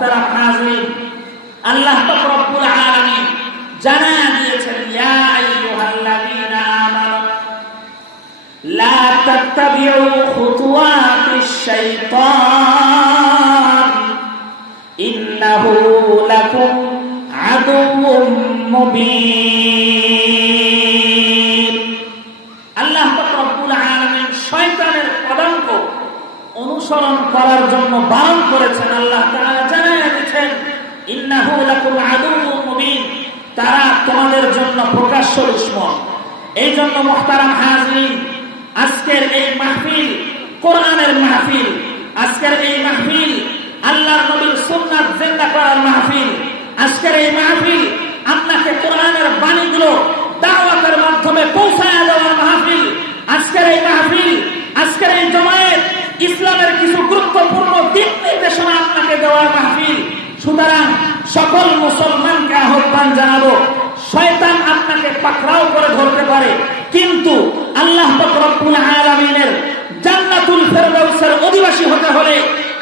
মুহতারাম হাজিরিন, আল্লাহ পাক রব্বুল আলামিন জানায়া দিয়েছেন, ইয়া আইয়ুহাল্লাযীনা আমানু লা তাত্তাবিউ খুতুওয়াতিশ শাইতান ইন্নাহু লাকুম আদুউম মুবিন। আল্লাহ পাক রব্বুল আলামিন শয়তানের পদাঙ্ক অনুসরণ করার জন্য বারণ করেছেন। আল্লাহ তাআলা জানায়া দিয়েছেন, ইন্নাহু লাকুম আদুউম মুবিন, তারা তোমাদের জন্য প্রকাশ্য দুশমন। এই জন্য মুহতারাম হাজিরিন, আজকের এই মাহফিল কোরআনের মাহফিল, আজকের এই মাহফিল আল্লাহর নবীর সুন্নাত জিন্দা করার মাহফিল। আজকের এই মাহফিল আপনাকে কোরআনের বাণীগুলো দাওয়াতের মাধ্যমে পৌঁছায় দেওয়ার মাহফিল। আজকের এই মাহফিল, আজকের এই জমায়েত ইসলামের কিছু গুরুত্বপূর্ণ দিক নির্দেশনা আপনাকে দেওয়ার মাহফিল। সুতরাং সকল মুসলমানকে আহ্বান জানাবো, শয়তান আপনাকে পাকড়াও করে ধরতে পারে, কিন্তু আল্লাহ পাক রব্বুল আলামিনের জান্নাতুল ফেরদাউসের অধিবাসী হতে হলে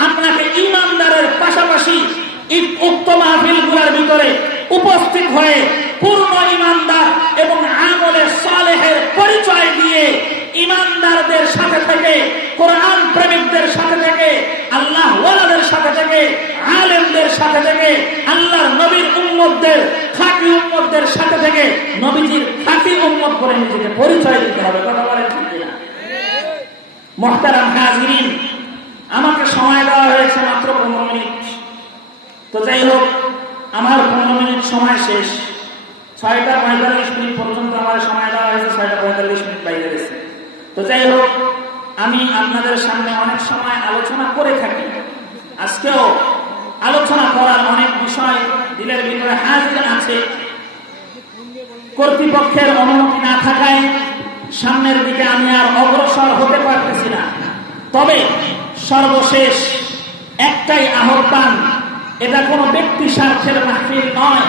আপনাকে ঈমানদারের পাশাপাশি উক্ত মাহফিলগুলোর ভিতরে উপস্থিত হয়ে পূর্ণ ঈমানদার এবং আমলে সালেহের পরিচয় দিয়ে ঈমানদারদের সাথে থেকে, কোরআন প্রেমিকদের সাথে থেকে, আল্লাহ ওয়ালাদের সাথে থেকে, আলেমদের সাথে থেকে, আল্লাহর নবীর উম্মতদের খাঁটি উম্মতদের সাথে থেকে নবীজির খাঁটি উম্মত করে নিজেকে পরিচয় দিতে হবে। কথা বলেন ঠিক কিনা? মুহতারাম হাজিরিন, আমাকে সময় দেওয়া হয়েছে মাত্র 15 মিনিট। তো যাই হোক, আমার 15 মিনিট সময় শেষ। 6:45 পর্যন্ত আমার সময় দেওয়া হয়েছে, 6:45 বাইরে গেছে। তো যাই হোক, আমি আপনাদের সামনে অনেক সময় আলোচনা করে থাকি। আজকেও আলোচনা করার অনেক বিষয় দিলের ভিতরে হাজির আছে। কর্তৃপক্ষের অনুমতি না থাকায় সামনের দিকে আমি আর অগ্রসর হতে পারতেছি না। তবে সর্বশেষ একটাই আহ্বান, এটা কোনো ব্যক্তি স্বার্থের মাহফিল নয়,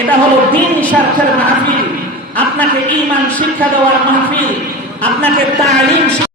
এটা হলো দ্বীন স্বার্থের মাহফিল। আপনাকে ঈমান শিক্ষা দেওয়ার মাহফিল, আপনাকে তালিম